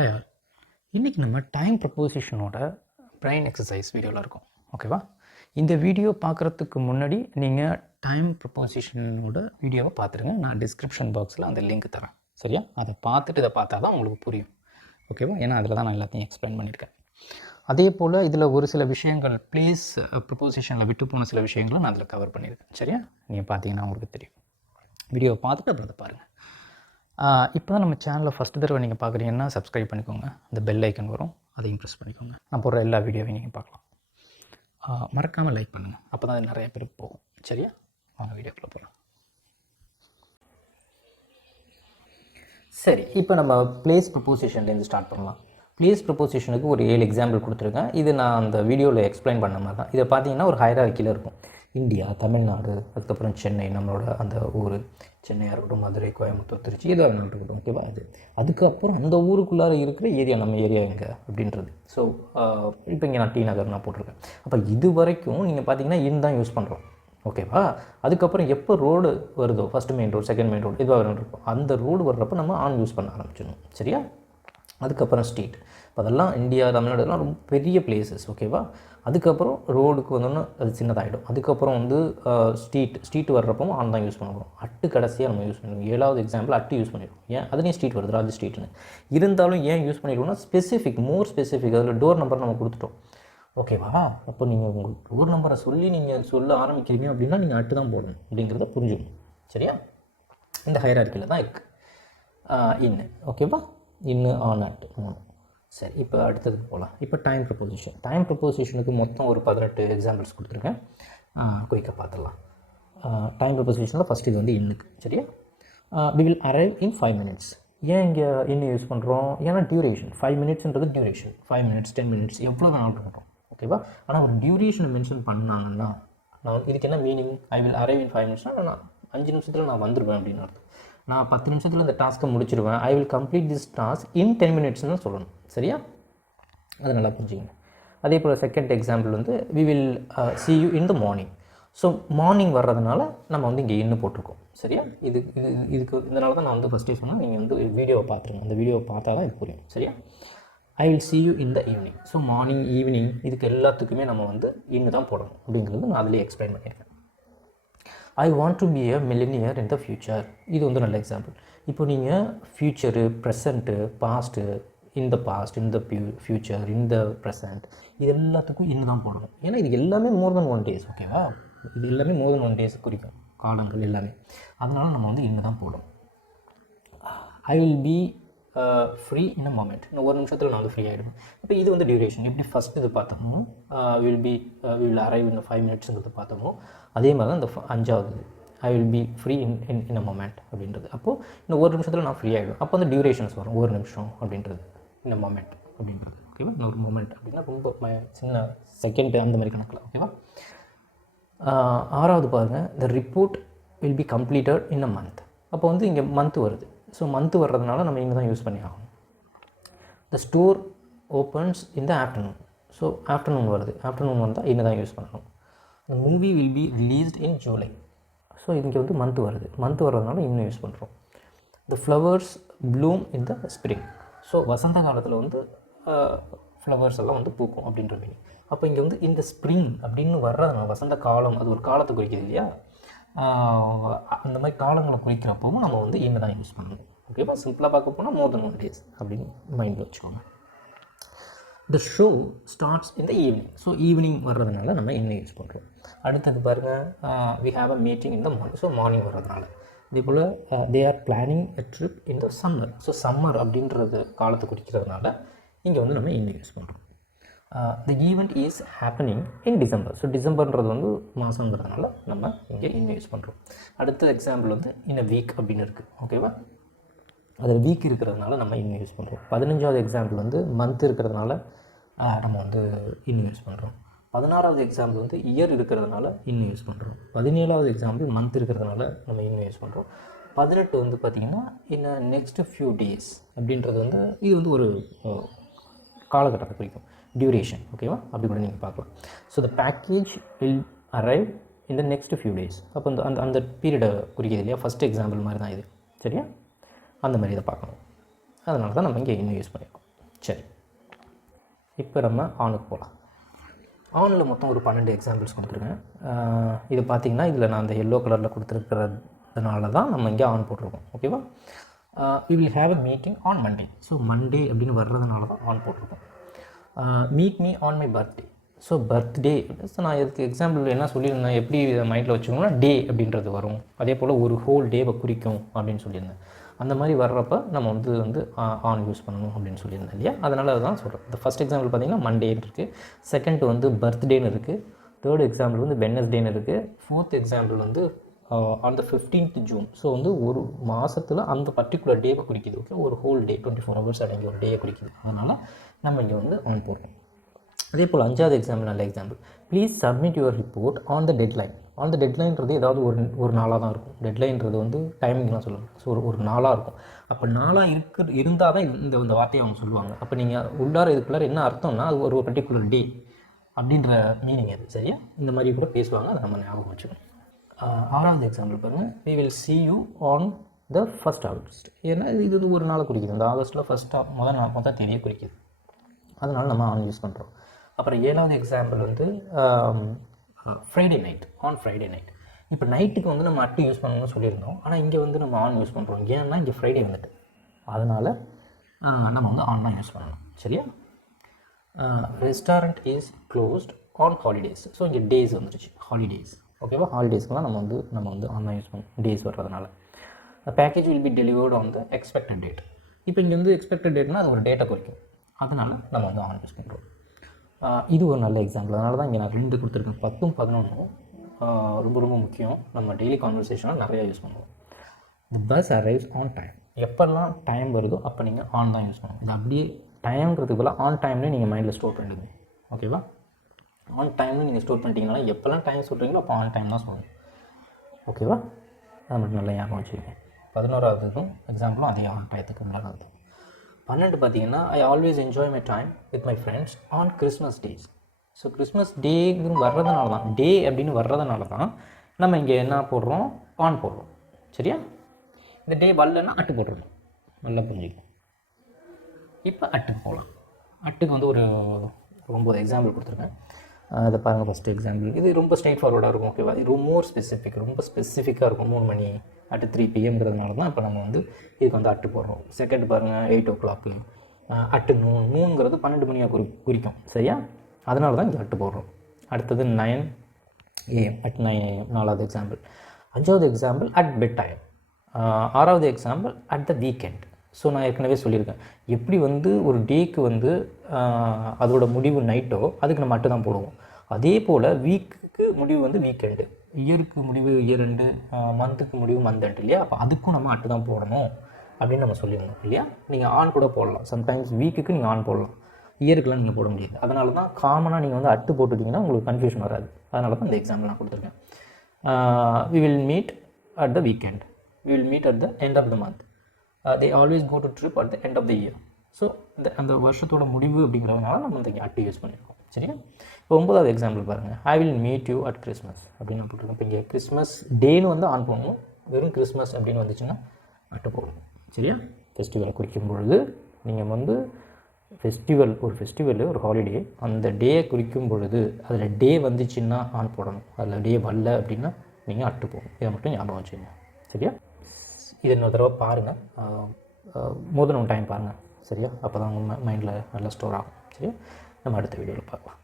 Hi all. இன்றைக்கி நம்ம time ப்ரப்போசிஷனோட brain exercise வீடியோவில் இருக்கோம். ஓகேவா? இந்த வீடியோ பார்க்குறதுக்கு முன்னாடி நீங்கள் டைம் ப்ரப்போசிஷனோட வீடியோவை பார்த்துருங்க. நான் டிஸ்கிரிப்ஷன் பாக்ஸில் அந்த லிங்க் தரேன். சரியா? அதை பார்த்துட்டு இதை பார்த்தா தான் உங்களுக்கு புரியும். ஓகேவா? ஏன்னா அதில் தான் நான் எல்லாத்தையும் எக்ஸ்பிளைன் பண்ணியிருக்கேன். அதே போல் இதில் ஒரு சில விஷயங்கள் ப்ளேஸ் ப்ரப்போசிஷனில் விட்டு போன சில விஷயங்களும் நான் அதில் கவர் பண்ணியிருக்கேன். சரியா? நீங்கள் பார்த்தீங்கன்னா உங்களுக்கு தெரியும். வீடியோவை பார்த்துட்டு அப்புறம் அதை பாருங்கள். இப்போ தான் நம்ம சேனலில் ஃபஸ்ட்டு தடவை நீங்கள் பார்க்குறீங்கன்னா சப்ஸ்கிரைப் பண்ணிக்கோங்க. அந்த பெல் ஐக்கன் வரும், அதையும் ப்ரெஸ் பண்ணிக்கோங்க. நான் போடுற எல்லா வீடியோவையும் நீங்கள் பார்க்கலாம். மறக்காமல் லைக் பண்ணுங்கள், அப்போ தான் அது நிறைய பேருக்கு போகும். சரியா? வாங்க வீடியோக்குள்ளே போகலாம். சரி, இப்போ நம்ம ப்ளேஸ் ப்ரப்போசிஷன்லேருந்து ஸ்டார்ட் பண்ணலாம். ப்ளேஸ் ப்ரப்போசிஷனுக்கு ஒரு 7 எக்ஸாம்பிள் கொடுத்துருக்கேன். இது நான் அந்த வீடியோவில் எக்ஸ்பிளைன் பண்ண மாதிரி தான். இதை பார்த்தீங்கன்னா ஒரு ஹைரார்க்கியில் இருக்கும். இந்தியா, தமிழ்நாடு, அதுக்கப்புறம் சென்னை, நம்மளோட அந்த ஊர் சென்னையாக இருக்கட்டும், மதுரை, கோயம்புத்தூர், திருச்சி, எதாக இருக்கட்டும். ஓகேவா? இது அதுக்கப்புறம் அந்த ஊருக்குள்ளார இருக்கிற ஏரியா, நம்ம ஏரியா எங்கே அப்படின்றது. ஸோ இப்போ இங்கே நான் டி நகர் நான் போட்டிருக்கேன். அப்போ இது வரைக்கும் நீங்கள் பார்த்தீங்கன்னா இன் தான் யூஸ் பண்ணுறோம். ஓகேவா? அதுக்கப்புறம் எப்போ ரோடு வருதோ, first main road, second main road, இதுவாக இருக்கும், அந்த ரோடு வர்றப்போ நம்ம ஆன் யூஸ் பண்ண ஆரம்பிச்சிடணும். சரியா? அதுக்கப்புறம் ஸ்ட்ரீட். இப்போ அதெல்லாம் இந்தியா, தமிழ்நாடுலாம் ரொம்ப பெரிய பிளேசஸ். ஓகேவா? அதுக்கப்புறம் ரோடுக்கு வந்தோன்னா அது சின்னதாகிடும். அதுக்கப்புறம் வந்து ஸ்ட்ரீட் வர்றப்போ ஆன் தான் யூஸ் பண்ணுவோம். அட்டு கடைசியாக நம்ம யூஸ் பண்ணுவோம். 7வது எக்ஸாம்பிள் அட்டு யூஸ் பண்ணிடுவோம். ஏன் அதுலேயும் ஸ்ட்ரீட் வருது, ராஜ் ஸ்ட்ரீட்னு. இருந்தாலும் ஏன் யூஸ் பண்ணிடுவோம்னா மோர் ஸ்பெசிஃபிக். அதில் டோர் நம்பர் நம்ம கொடுத்துட்டோம். ஓகேவா? அப்போ நீங்கள் உங்கள் டோர் நம்பரை சொல்லி நீங்கள் சொல்ல ஆரம்பிக்கிறீங்க அப்படின்னா நீங்கள் அட்டு தான் போடணும் அப்படிங்கிறத புரிஞ்சுக்கணும். சரியா? இந்த ஹைரார்க்கியில் தான் இருக்குது இன்னு. ஓகேவா? இன்னு, ஆன், அட் 3. சரி, இப்போ அடுத்ததுக்கு போகலாம். இப்போ டைம் ப்ரப்போசிஷனுக்கு மொத்தம் ஒரு 18 எக்ஸாம்பிள்ஸ் கொடுத்துருக்கேன். குயிக்காக பார்த்துடலாம். டைம் ப்ரப்போசிஷனில் ஃபஸ்ட்டு இது வந்து இன்னுக்கு. சரியா? We will arrive in 5 minutes. ஏன் இங்கே இன்னும் யூஸ் பண்ணுறோம்? ஏன்னா டியூரேஷன் 5 minutesன்றது டியூரேஷன். 5 minutes 10 minutes எவ்வளோ வேணாலும் இருக்கட்டும். ஓகேவா? ஆனால் ஒரு டியூரேஷனை மென்ஷன் பண்ணாங்கன்னா நான் இதுக்கு என்ன meaning? I will arrive in 5 minutesனால் நான் 5 நிமிஷத்தில் நான் வந்துடுவேன் அப்படின்னு அர்த்தம். நான் 10 நிமிஷத்தில் இந்த டாஸ்க்கை முடிச்சிடுவேன். I will complete this task in 10 minutesன்னு சொல்லணும். சரியா? அது நல்லா புரிஞ்சுக்கங்க. அதே போல் செகண்ட் எக்ஸாம்பிள் வந்து we will see you in the morning. So morning வர்றதுனால நம்ம வந்து இங்கே இன்னும் போட்டிருக்கோம். சரியா? இதுக்கு இதனால தான் நான் வந்து ஃபஸ்ட்டே சொன்னால் நீங்கள் வந்து வீடியோவை பார்த்துருங்க. அந்த வீடியோவை பார்த்தா தான் இது புரியும். சரியா? I will see you in the evening. So morning, evening இதுக்கு எல்லாத்துக்குமே நம்ம வந்து இன்னும் தான் போடணும் அப்படிங்கிறது நான் அதிலே எக்ஸ்பிளைன் பண்ணியிருக்கேன். I want to be a millionaire in the future. இது வந்து நல்ல எக்ஸாம்பிள். இப்போ நீங்கள் ஃப்யூச்சரு, ப்ரெசண்ட்டு, பாஸ்ட்டு, இந்த பாஸ்ட், இந்த ஃப்யூச்சர், இந்த ப்ரெசண்ட், இது எல்லாத்துக்கும் இன்னும் தான் போடணும். ஏன்னா இது எல்லாமே மோர் தென் 1 days. ஓகேவா? இது எல்லாமே மோர் தென் 1 days குறிக்கும் காலங்கள் எல்லாமே. அதனால் நம்ம வந்து இன்னும் தான் போடணும். I will be free in a moment. இன்னும் ஒரு நிமிஷத்தில் நான் வந்து ஃப்ரீ ஆகிடுவேன். இப்போ இது வந்து டியூரேஷன். எப்படி ஃபஸ்ட் இது பார்த்தோமோ வில் அரைவ் இன் 5 minutesங்கிறது பார்த்தோமோ, அதே மாதிரி தான் இந்த 5வது I will be free in a moment அப்படின்றது. அப்போது இன்னும் ஒரு நிமிஷத்தில் நான் ஃப்ரீ ஆகிடுவேன். அப்போ வந்து டியூரேஷன்ஸ் வரும். ஒரு நிமிஷம் அப்படின்றது இந்த மொமெண்ட் அப்படின்றது. ஓகேவா? இன்னொரு மொமெண்ட் அப்படின்னா ரொம்ப சின்ன செகண்ட் அந்த மாதிரி கணக்கில். ஓகேவா? 6வது பாருங்கள், the report will be completed in a month. அப்போ வந்து இங்கே மந்த் வருது. ஸோ மந்த் வர்றதுனால நம்ம இங்கே தான் யூஸ் பண்ணி ஆகணும். த ஸ்டோர் ஓப்பன்ஸ் இன் த ஆஃப்டர்நூன். ஸோ ஆஃப்டர்நூன் வருது. ஆஃப்டர்நூன் வந்தால் இன்னும் தான் யூஸ் பண்ணணும். The movie will be released in July. So இங்கே வந்து மந்த் வருது. மந்த் வர்றதுனால இன்னும் யூஸ் பண்ணுறோம். த ஃப்ளவர்ஸ் ப்ளூம் இன் த ஸ்ப்ரிங். ஸோ வசந்த காலத்தில் வந்து ஃப்ளவர்ஸ் எல்லாம் வந்து பூக்கும் அப்படின்ற மீனிங். அப்போ இங்கே வந்து இந்த ஸ்ப்ரிங் அப்படின்னு வர்றதுனால வசந்த காலம், அது ஒரு காலத்தை குறிக்கிது இல்லையா? அந்த மாதிரி காலங்களை குறிக்கிறப்பவும் நம்ம வந்து இன்னும் தான் யூஸ் பண்ணணும். ஓகேவா? சிம்பிளாக பார்க்க போனால் மோர் தென் 1 days அப்படின்னு மைண்டில் வச்சுக்கோங்க. The show starts in the evening. So evening வர்றதுனால நம்ம இன்னும் யூஸ் பண்ணுறோம். அடுத்தது பாருங்கள், we have a meeting in the morning. So morning வர்றதுனால. இதே போல் they are planning a trip in the summer. So summer அப்படின்றது காலத்தை குறிக்கிறதுனால இங்கே வந்து நம்ம இன்னும் யூஸ் பண்ணுறோம். The event is happening in December. So டிசம்பர்ன்றது வந்து மாதங்கிறதுனால நம்ம இங்கே இன்னும் யூஸ் பண்ணுறோம். அடுத்த எக்ஸாம்பிள் வந்து இன் அ வீக் அப்படின்னு இருக்குது. ஓகேவா? அதில் வீக் இருக்கிறதுனால நம்ம இன்னும் யூஸ் பண்ணுறோம். 15வது எக்ஸாம்பிள் வந்து மந்த் இருக்கிறதுனால நம்ம வந்து இன்னும் யூஸ் பண்ணுறோம். 16வது எக்ஸாம்பிள் வந்து இயர் இருக்கிறதுனால இன்னும் யூஸ் பண்ணுறோம். 17வது எக்ஸாம்பிள் மந்த் இருக்கிறதுனால நம்ம இன்னும் யூஸ் பண்ணுறோம். 18 வந்து பார்த்திங்கன்னா இன்ன நெக்ஸ்ட் ஃபியூ டேஸ் அப்படின்றது வந்து இது வந்து ஒரு காலகட்டத்தை குறிக்கும், டியூரேஷன். ஓகேவா? அப்படி கூட நீங்கள் பார்க்கலாம். So the package will arrive in the next few days. அப்போ அந்த பீரியடை குறிக்கிது இல்லையா? ஃபஸ்ட் எக்ஸாம்பிள் மாதிரி தான் இது. சரியா? அந்த மாதிரி இதை பார்க்கணும். அதனால தான் நம்ம இங்கே இன்னும் யூஸ் பண்ணியிருக்கோம். சரி, இப்போ நம்ம ஆனுக்கு போகலாம். ஆனில் மொத்தம் ஒரு 12 எக்ஸாம்பிள்ஸ் கொடுத்துருக்கேன். இது பார்த்திங்கன்னா இதில் நான் அந்த எல்லோ கலரில் கொடுத்துருக்கிறதுனால தான் நம்ம இங்கே ஆன் போட்டிருக்கோம். ஓகேவா? We will have a meeting on Monday. So Monday அப்படின்னு வர்றதுனால தான் ஆன் போட்டிருக்கோம். Meet me on my birthday. So birthday, so நான் இதுக்கு எக்ஸாம்பிள் என்ன சொல்லியிருந்தேன், எப்படி மைண்டில் வச்சுக்கணும்னா டே அப்படின்றது வரும், அதே போல் ஒரு ஹோல் டேவை குறிக்கும் அப்படின்னு சொல்லியிருந்தேன். அந்த மாதிரி வர்றப்போ நம்ம வந்து ஆன் யூஸ் பண்ணணும் அப்படின்னு சொல்லியிருந்தேன் இல்லையா? அதனால் அதுதான் சொல்கிறேன். இந்த ஃபஸ்ட் எக்ஸாம்பிள் பார்த்திங்கன்னா மண்டேன்னு இருக்குது, செகண்ட் வந்து பர்த்டேன்னு இருக்குது, தேர்ட் எக்ஸாம்பிள் வந்து வெட்னஸ்டேன்னு இருக்குது, ஃபோர்த் எக்ஸாம்பிள் வந்து on the 15th June. So வந்து ஒரு மாதத்தில் அந்த பர்டிகுலர் டேவை குறிக்குது. ஓகே, ஒரு ஹோல் டே 24 ஹவர்ஸ் அடங்கி ஒரு டேயை குறிக்குது. அதனால் நம்ம இங்கே வந்து ஆன் போடுறோம். அதே போல் 5வது எக்ஸாம்பிள் நல்ல example. Please submit your report on the deadline. On the டெட்லைன்றது ஏதாவது ஒரு நாளாக தான் இருக்கும். டெட்லைன்றது வந்து டைமிங்லாம் சொல்லணும். ஸோ ஒரு நாளாக இருக்கும். அப்போ நாளாக இருந்தால் தான் இந்த வார்த்தையை அவங்க சொல்லுவாங்க. அப்போ நீங்கள் உள்ளார இதுக்குள்ளார என்ன அர்த்தம்னா அது ஒரு பர்டிகுலர் டே அப்படின்ற மீனிங் அது. சரியா? இந்த மாதிரி கூட பேசுவாங்க, அதை நம்ம ஞாபகம் வச்சுக்கணும். 6வது எக்ஸாம்பிள் பாருங்கள். we will see you on the 1st August. ஏன்னா இது ஒரு நாளை குறிக்குது. இந்த ஆகஸ்ட்டில் மொதல் தேதியை குறிக்குது. அதனால் நம்ம ஆன் யூஸ் பண்ணுறோம். அப்புறம் 7வது எக்ஸாம்பிள் வந்து Friday night, on Friday night. இப்போ நைட்டுக்கு வந்து நம்ம அட்டு யூஸ் பண்ணணும்னு சொல்லியிருந்தோம், ஆனால் இங்கே வந்து நம்ம ஆன் யூஸ் பண்ணுறோம். ஏன்னா இங்கே ஃப்ரைடே வந்துட்டு, அதனால் நம்ம வந்து ஆன் தான் யூஸ் பண்ணணும். சரியா? Restaurant is closed on holidays. So இங்கே டேஸ் வந்துடுச்சு, ஹாலிடேஸ். ஓகேவா? ஹாலிடேஸ்க்குலாம் நம்ம வந்து ஆன் தான் யூஸ் பண்ணணும், டேஸ் வர்றதுனால. Package will be delivered on the expected date. இப்போ இங்கே வந்து எக்ஸ்பெக்டட் டேட்னால் அது ஒரு டேட்டை குறிக்கும். அதனால் நம்ம வந்து ஆன் யூஸ் பண்ணுறோம். இது ஒரு நல்ல எக்ஸாம்பிள். அதனால தான் இங்கே நான் 2 கொடுத்துருக்கேன். 10ம் 11ம் ரொம்ப ரொம்ப முக்கியம். நம்ம டெய்லி கான்வர்சேஷனாக நிறையா யூஸ் பண்ணுவோம். தி பஸ் அரைவ்ஸ் ஆன் டைம். எப்போல்லாம் டைம் வருதோ அப்போ நீங்கள் ஆன் தான் யூஸ் பண்ணணும். இது அப்படியே டைம்ன்றதுக்கு பதிலாக ஆன் டைம்லேயே நீங்கள் மைண்டில் ஸ்டோர் பண்ணிடுங்க. ஓகேவா? ஆன் டைம்னு நீங்கள் ஸ்டோர் பண்ணிட்டீங்கன்னா எப்போல்லாம் டைம் சொல்கிறீங்களோ அப்போ ஆன் டைம் தான் சொல்லணும். ஓகேவா? அது மட்டும் நல்லா ஞாபகம் வச்சுக்கோங்க. 11வது எக்ஸாம்பிளும் அதே ஆன் டயத்துக்கு உள்ளானது. 12 பார்த்தீங்கன்னா I always enjoy my time with my friends on Christmas days. So Christmas டேன்னு வர்றதுனால தான், டே அப்படின்னு வர்றதுனால தான் நம்ம இங்கே என்ன போடுறோம், ஆன் போடுறோம். சரியா? இந்த டே வரலன்னா அட்டு போட்டுருணும். நல்லா புரிஞ்சுக்கணும். இப்போ அட்டுக்கு போகலாம். அட்டுக்கு வந்து ஒரு 9 எக்ஸாம்பிள் கொடுத்துருக்கேன். அதை பாருங்கள். ஃபஸ்ட்டு எக்ஸாம்பிள் இது ரொம்ப ஸ்ட்ரெயிட் ஃபார்வர்டாக இருக்கும். ஓகேவா? இது ரொம்ப ஸ்பெசிஃபிக்காக இருக்கும். 3 மணி அட்டு 3 PM தான் இப்போ நம்ம வந்து இதுக்கு வந்து அட்டு போடுறோம். செகண்ட் பாருங்கள் 8 o'clock. அட்டு நூன்ங்கிறது 12 மணியாக குறிக்கும். சரியா? அதனால தான் இங்கே அட்டு போடுறோம். அடுத்தது 9 AM, அட் 9 AM 4வது எக்ஸாம்பிள். 5வது எக்ஸாம்பிள் அட் பெட் டைம். 6வது example at the weekend. So நான் ஏற்கனவே சொல்லியிருக்கேன், எப்படி வந்து ஒரு டேக்கு வந்து அதோட முடிவு நைட்டோ அதுக்கு நம்ம அட்டு தான் போடுவோம். அதே போல் வீக்குக்கு முடிவு வந்து வீக்கெண்டு, இயருக்கு முடிவு இயர் எண்டு, மந்த்துக்கு முடிவு மந்த் எண்டு இல்லையா? அப்போ அதுக்கும் நம்ம அட்டு தான் போடணும் அப்படின்னு நம்ம சொல்லியிருந்தோம் இல்லையா? நீங்கள் ஆன் கூட போடலாம். சம்டைம்ஸ் வீக்குக்கு நீங்கள் ஆன் போடலாம், இயருக்குலாம் நீங்கள் போட முடியாது. அதனால தான் காமனாக நீங்கள் வந்து அட்டு போட்டுட்டிங்கன்னா உங்களுக்கு கன்ஃபியூஷன் வராது. அதனால தான் இந்த எக்ஸாம்பிள் நான் கொடுத்துருக்கேன். We will meet at the weekend, we will meet at the end of the month, they always go to trip at the end of the year. So அந்த வருஷத்தோட முடிவு அப்படிங்கிறதுனால நம்ம இந்த அட்டு யூஸ் பண்ணியிருக்கோம். சரியா? இப்போ 9வது எக்ஸாம்பிள் பாருங்கள். I will meet you at Christmas அப்படின்னு போட்டிருக்கோம். இப்போ இங்கே கிறிஸ்மஸ் டேன்னு வந்து ஆன் பண்ணணும். வெறும் கிறிஸ்மஸ் அப்படின்னு வந்துச்சுன்னா அட்டு போடணும். சரியா? ஃபெஸ்டிவலை குறிக்கும் பொழுது நீங்கள் வந்து ஒரு ஃபெஸ்டிவல் ஒரு ஹாலிடே, அந்த டேயை குறிக்கும் பொழுது அதில் டே வந்துச்சுன்னா ஆன் போடணும். அதில் டே வரல அப்படின்னா நீங்கள் அட்டு போடணும். இதை மட்டும் ஞாபகம் வச்சுக்கோங்க. சரியா? இது இன்னொரு தடவை பாருங்கள், மோர் தென் ஒன் டைம் பாருங்கள். சரியா? அப்போ தான் உங்கள் மைண்டில் நல்லா ஸ்டோர் ஆகும். சரியா? நம்ம அடுத்த வீடியோவில் பார்க்கலாம்.